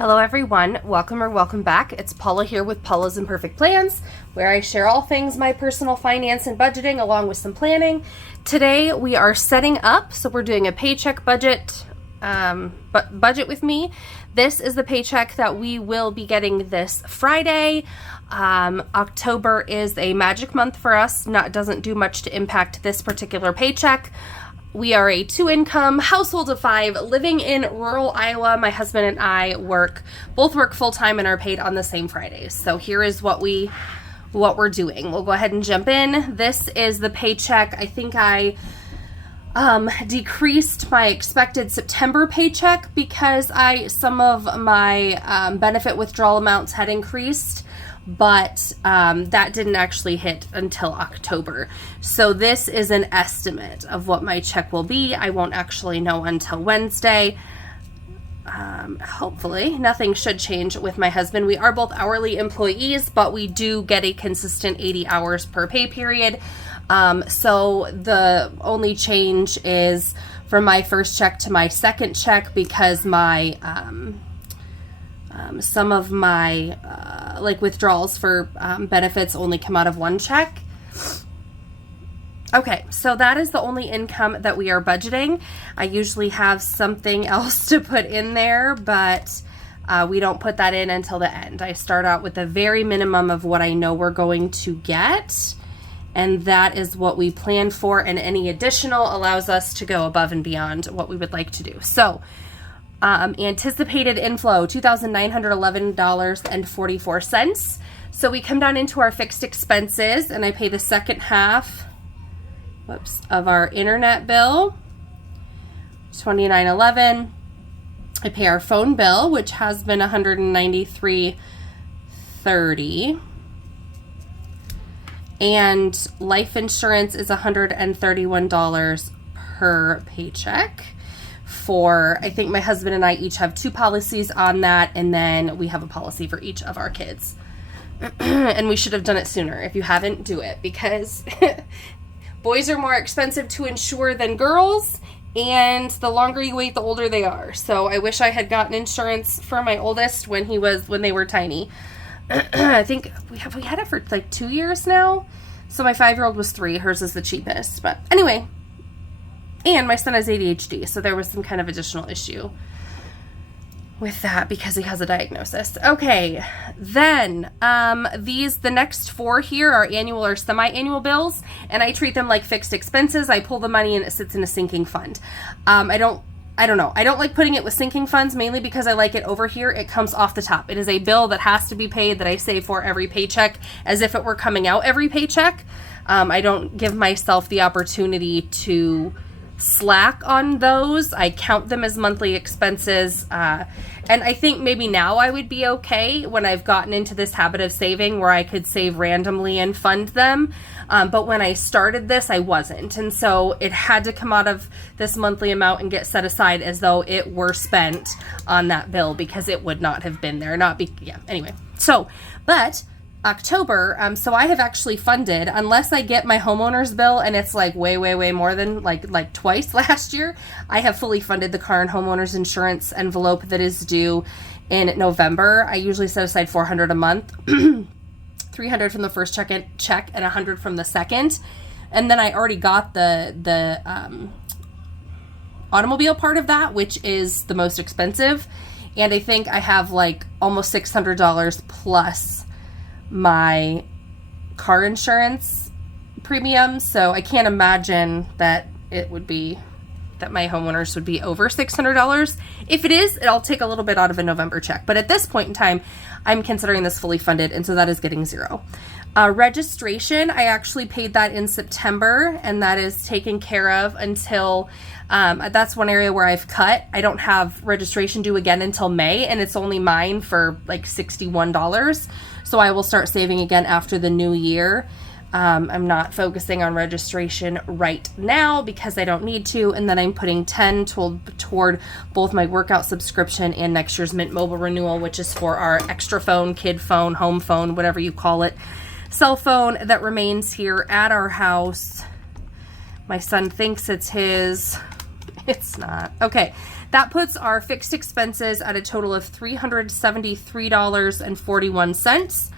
Hello everyone, welcome or welcome back. It's Paula here with Paula's Imperfect Plans, where I share all things my personal finance and budgeting along with some planning. Today we are setting up, so we're doing a paycheck budget, budget with me. This is the paycheck that we will be getting this Friday. October is a magic month for us. Doesn't do much to impact this particular paycheck. We are a 2-income household of 5 living in rural Iowa. My husband and I both work full-time and are paid on the same Fridays. So here is what we're doing. We'll go ahead and jump in. This is the paycheck. I think I decreased my expected September paycheck because some of my benefit withdrawal amounts had increased, but that didn't actually hit until October. So this is an estimate of what my check will be. I won't actually know until Wednesday. Hopefully nothing should change with my husband. We are both hourly employees, but we do get a consistent 80 hours per pay period. So the only change is from my first check to my second check because my some of my withdrawals for benefits only come out of one check. Okay, so that is the only income that we are budgeting. I usually have something else to put in there, but we don't put that in until the end. I start out with the very minimum of what I know we're going to get, and that is what we plan for, and any additional allows us to go above and beyond what we would like to do. So anticipated inflow, $2,911.44. So we come down into our fixed expenses, and I pay the second half of our internet bill, $29.11. I pay our phone bill, which has been $193.30. And life insurance is $131 per paycheck. I think my husband and I each have 2 policies on that, and then we have a policy for each of our kids. And we should have done it sooner. If you haven't, do it, because boys are more expensive to insure than girls, and the longer you wait, the older they are. So I wish I had gotten insurance for my oldest when they were tiny. I think we had it for like 2 years now. So my 5-year-old was 3. Hers is the cheapest. But anyway, and my son has ADHD, so there was some kind of additional issue with that because he has a diagnosis. Okay, then the next 4 here are annual or semi-annual bills, and I treat them like fixed expenses. I pull the money and it sits in a sinking fund. I don't know. I don't like putting it with sinking funds, mainly because I like it over here. It comes off the top. It is a bill that has to be paid that I save for every paycheck as if it were coming out every paycheck. I don't give myself the opportunity to slack on those. I count them as monthly expenses. And I think maybe now I would be okay when I've gotten into this habit of saving where I could save randomly and fund them. But when I started this, I wasn't. And so it had to come out of this monthly amount and get set aside as though it were spent on that bill because it would not have been there. Anyway. So, but October, so I have actually funded, unless I get my homeowner's bill and it's like way more than like twice last year, I have fully funded the car and homeowner's insurance envelope that is due in November. I usually set aside $400 a month, $300 from the first check and $100 from the second. And then I already got the automobile part of that, which is the most expensive. And I think I have like almost $600 plus my car insurance premium, so I can't imagine that my homeowners would be over $600. If it is, I'll take a little bit out of a November check, but at this point in time, I'm considering this fully funded, and so that is getting $0. Registration, I actually paid that in September, and that is taken care of until that's one area where I've cut. I don't have registration due again until May, and it's only mine for like $61. So I will start saving again after the new year. I'm not focusing on registration right now because I don't need to. And then I'm putting 10 toward both my workout subscription and next year's Mint Mobile renewal, which is for our extra phone, kid phone, home phone, whatever you call it, cell phone that remains here at our house. My son thinks it's his. It's not. Okay. That puts our fixed expenses at a total of $373.41.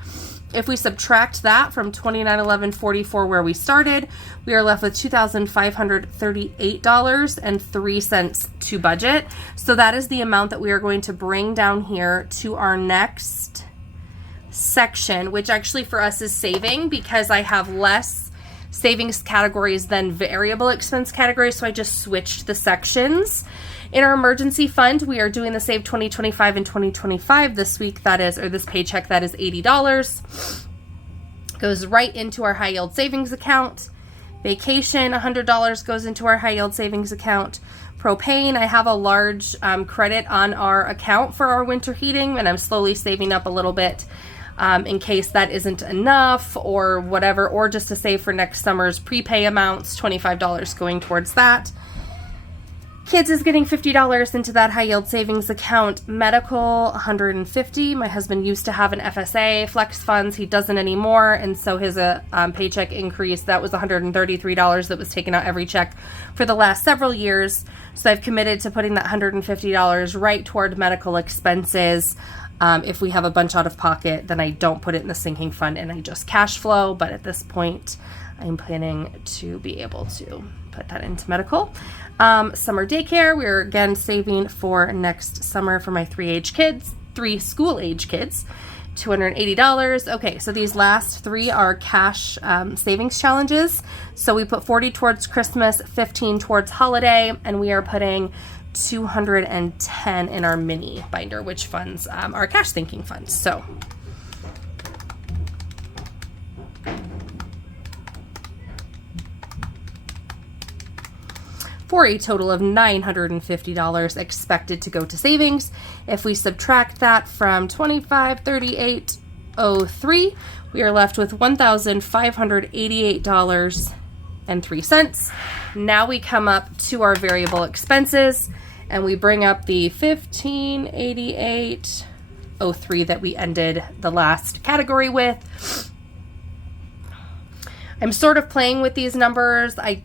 If we subtract that from $29,1144 where we started, we are left with $2,538.03 to budget. So that is the amount that we are going to bring down here to our next section, which actually for us is saving, because I have less savings categories than variable expense categories. So I just switched the sections. In our emergency fund, we are doing the Save 2025 and 2025 this week. That is, or this paycheck, that is $80. Goes right into our high yield savings account. Vacation, $100 goes into our high yield savings account. Propane, I have a large credit on our account for our winter heating, and I'm slowly saving up a little bit in case that isn't enough or whatever, or just to save for next summer's prepay amounts, $25 going towards that. Kids is getting $50 into that high yield savings account. Medical, $150. My husband used to have an FSA, flex funds. He doesn't anymore. And so his paycheck increase, that was $133 that was taken out every check for the last several years. So I've committed to putting that $150 right toward medical expenses. If we have a bunch out of pocket, then I don't put it in the sinking fund and I just cash flow. But at this point, I'm planning to be able to put that into medical. Summer daycare, we're again saving for next summer for my three school age kids, $280. Okay, so these last three are cash savings challenges. So we put 40 towards Christmas, 15 towards holiday, and we are putting 210 in our mini binder, which funds our cash thinking funds. So for a total of $950 expected to go to savings. If we subtract that from $25,3803, we are left with $1,588.03. Now we come up to our variable expenses and we bring up the $1,588.03 that we ended the last category with. I'm sort of playing with these numbers. I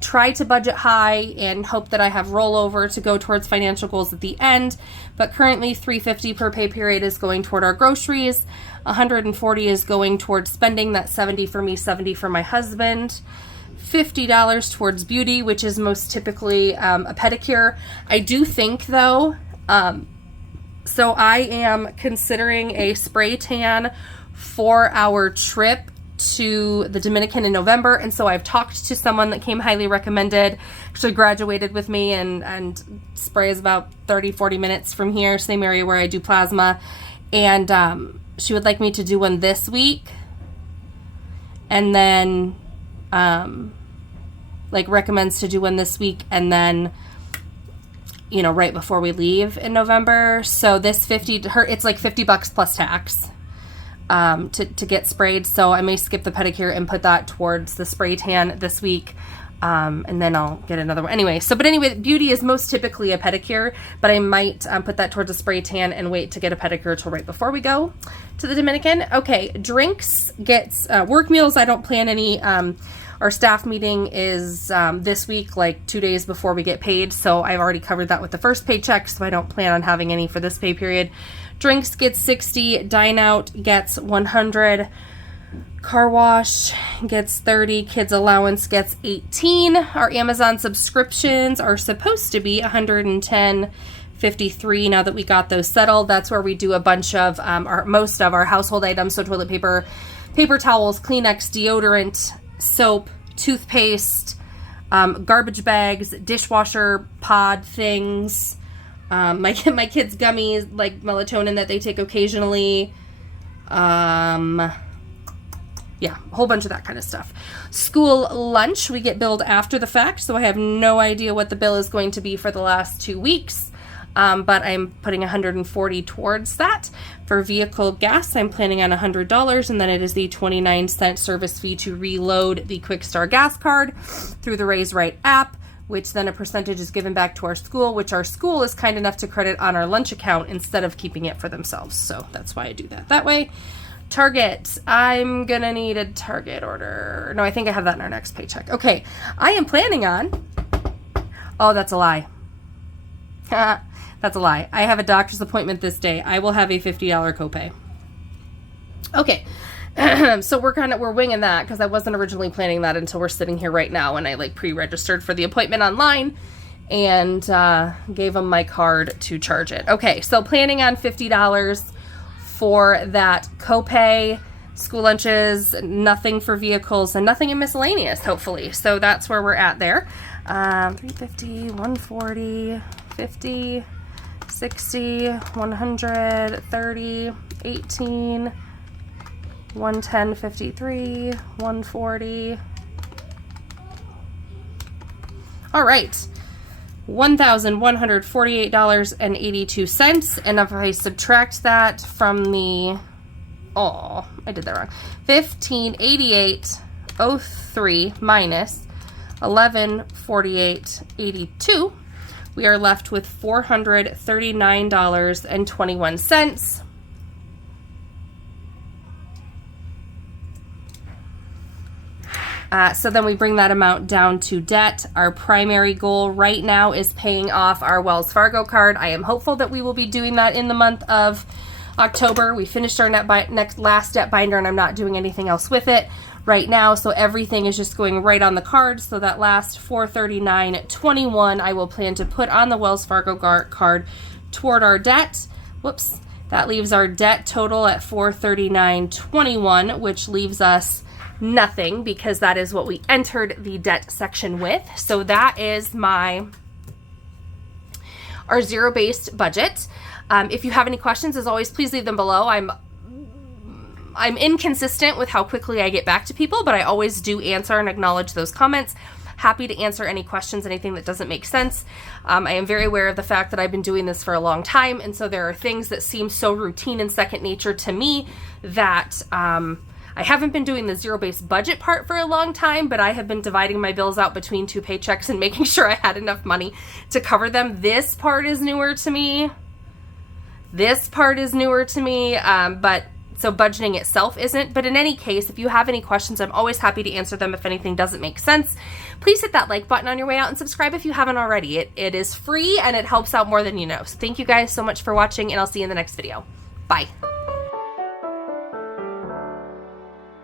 try to budget high and hope that I have rollover to go towards financial goals at the end, but currently $350 per pay period is going toward our groceries. $140 is going towards spending. That's $70 for me, $70 for my husband. $50 towards beauty, which is most typically a pedicure. I do think though, so I am considering a spray tan for our trip to the Dominican in November, and so I've talked to someone that came highly recommended, actually graduated with me, and spray is about 30-40 minutes from here, same area where I do plasma, and she would like me to do one this week, and then like recommends to do one this week, and then right before we leave in November. So this 50 to her, it's like $50 plus tax to get sprayed. So I may skip the pedicure and put that towards the spray tan this week. And then I'll get another one. Anyway, beauty is most typically a pedicure, but I might put that towards a spray tan and wait to get a pedicure till right before we go to the Dominican. Okay, drinks gets work meals. I don't plan any. Our staff meeting is this week, like 2 days before we get paid. So I've already covered that with the first paycheck, so I don't plan on having any for this pay period. Drinks gets 60, dine out gets 100, car wash gets 30, kids allowance gets 18. Our Amazon subscriptions are supposed to be 110.53 now that we got those settled. That's where we do a bunch of most of our household items, so toilet paper, paper towels, Kleenex, deodorant, soap, toothpaste, garbage bags, dishwasher pod things, my kids' gummies, like melatonin that they take occasionally, yeah, a whole bunch of that kind of stuff. School lunch, we get billed after the fact, so I have no idea what the bill is going to be for the last 2 weeks, but I'm putting $140 towards that. For vehicle gas, I'm planning on $100, and then it is the 29-cent service fee to reload the Quick Star gas card through the Raise Right app, which then a percentage is given back to our school, which our school is kind enough to credit on our lunch account instead of keeping it for themselves. So that's why I do that way. Target, I'm gonna need a Target order. No, I think I have that in our next paycheck. Okay, I am planning on, oh, that's a lie. That's a lie. I have a doctor's appointment this day. I will have a $50 copay. Okay. So we're winging that because I wasn't originally planning that until we're sitting here right now, and I like pre-registered for the appointment online and gave them my card to charge it. Okay, so planning on $50 for that copay, school lunches, nothing for vehicles, and nothing in miscellaneous, hopefully. So that's where we're at there. 350, 140, 50, 60, 100, 30, 18, 110, 53, 140. All right. $1,148.82. And if I subtract that from the, I did that wrong. 1588.03 minus 1148.82, we are left with $439.21. So then we bring that amount down to debt. Our primary goal right now is paying off our Wells Fargo card. I am hopeful that we will be doing that in the month of October. We finished our last debt binder, and I'm not doing anything else with it right now. So everything is just going right on the card. So that last $439.21 I will plan to put on the Wells Fargo card toward our debt. Whoops. That leaves our debt total at $439.21, which leaves us nothing because that is what we entered the debt section with. So that is our zero-based budget. If you have any questions, as always, please leave them below. I'm inconsistent with how quickly I get back to people, but I always do answer and acknowledge those comments. Happy to answer any questions, anything that doesn't make sense. I am very aware of the fact that I've been doing this for a long time, and so there are things that seem so routine and second nature to me that I haven't been doing the zero-based budget part for a long time, but I have been dividing my bills out between 2 paychecks and making sure I had enough money to cover them. This part is newer to me. But so budgeting itself isn't. But in any case, if you have any questions, I'm always happy to answer them if anything doesn't make sense. Please hit that like button on your way out and subscribe if you haven't already. It is free and it helps out more than you know. So thank you guys so much for watching, and I'll see you in the next video. Bye.